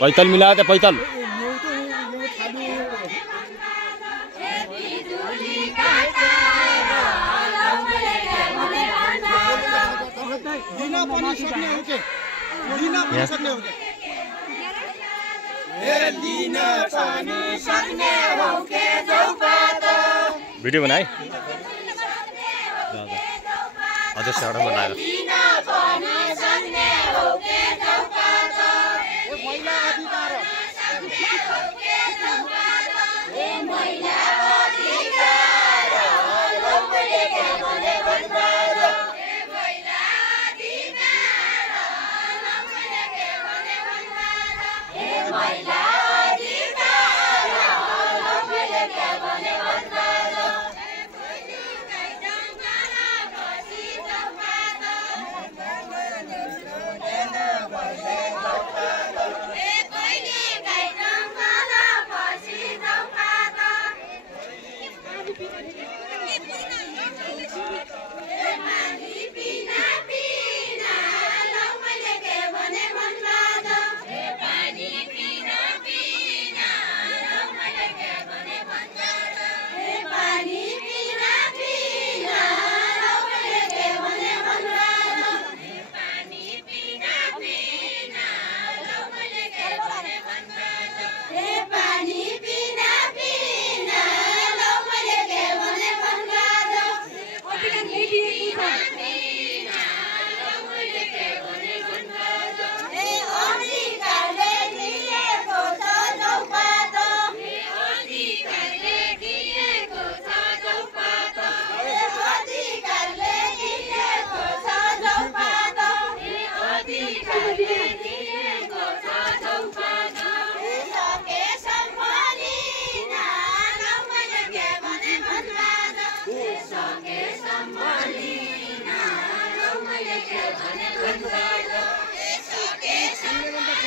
पैतल मिलायो त पैतल भिडियो बनाए अझै सेडा बनाएर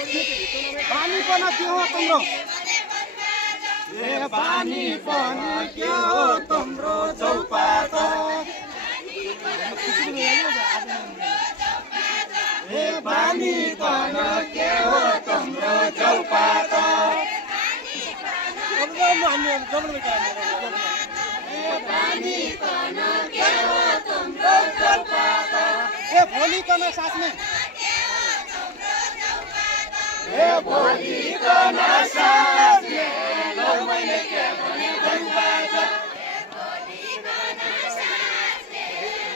पानी पना के हो तुम्रो ए पानी पना के हो तुम्रो चौपात ए पानी पना के हो तुम्रो चौपात ए पानी पना के हो तुम्रो चौपात ए भोलि कन साथमा ए भोलि कन साथले लौ मैले के भने भन्बाज ए भोलि कन साथले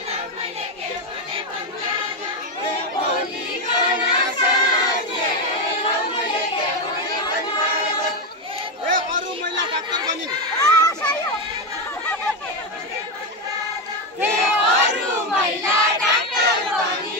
लौ मैले के भने भन्बाज ए भोलि कन साथले लौ मैले के भने भन्बाज ए अरु महिला डाक्टर बनि ए अरु महिला डाक्टर बनि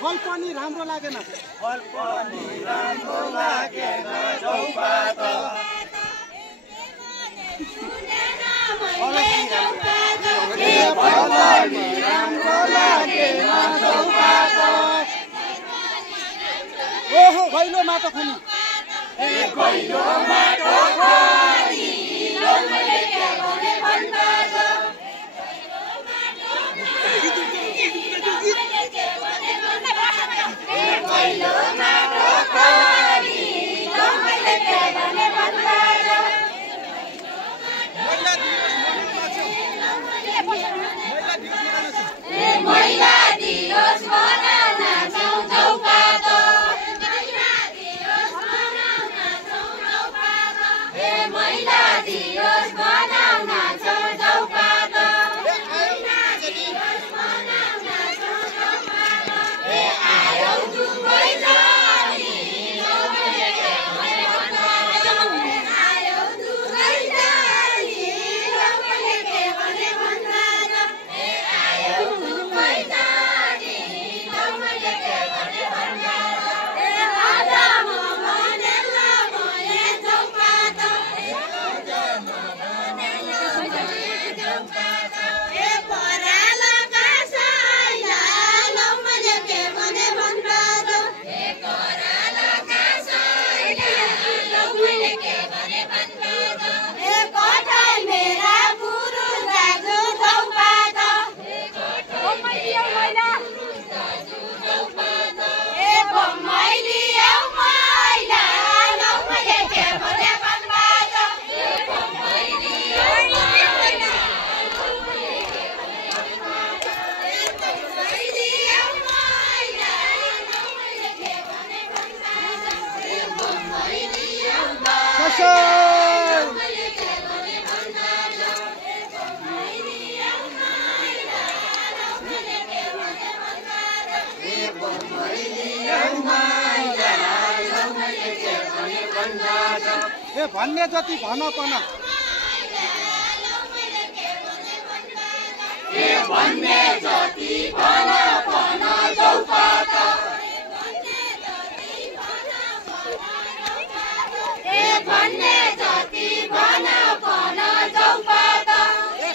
फल पनि राम्रो लागेन फल पनि राम्रो लागेन चौपात ओहो भैलो माटो खनी महिला दिवस मनाउन जाउँ चौपातो महिला दिवस मनाउन जाउँ चौपातो आयौ दुवैजनी ए भन्ने जति भन पन भन्ने जति भन पन चौपातो भन्ने जति भन पन चौपातो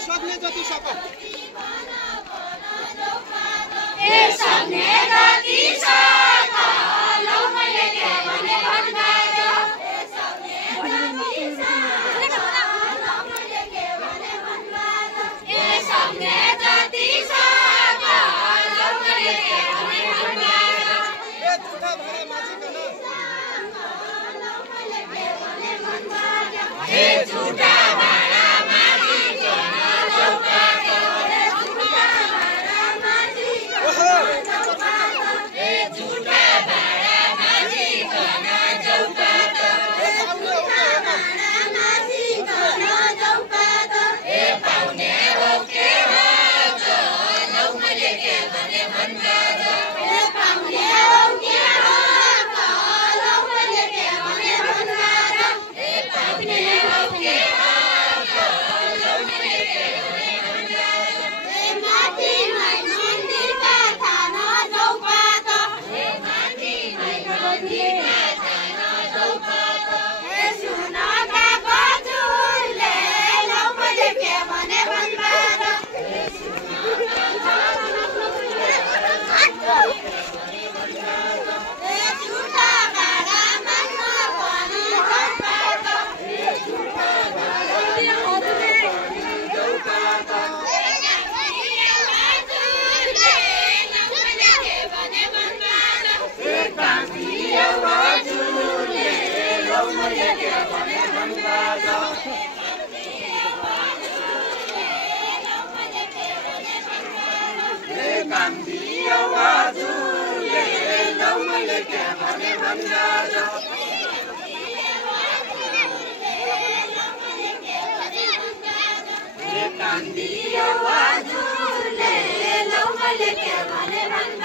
सक्ने जति सक सक्ने जति सक लौ मैले के भने भन्दा सक्ने जति सक लौ मैले के भने भन्दा झुटा भाडा माझिकन चौपातो झुटा भाडा माझिकन चौपातो पाउने हो के लौ मैले के भने भन्दा पाउने हो के लौ मैले के भने भन्दा पाउने हो के लौ मैले के भने भन्दा माथि मन्दिरका थान चौपातो माथि मन्दिरका थान चौपातो सुनका बजुले लौ मैले के भने भन्दा झुटा भाडा माग्न पनि चौपातो कान्दियो आजुले लौ मैले के भने भन्दा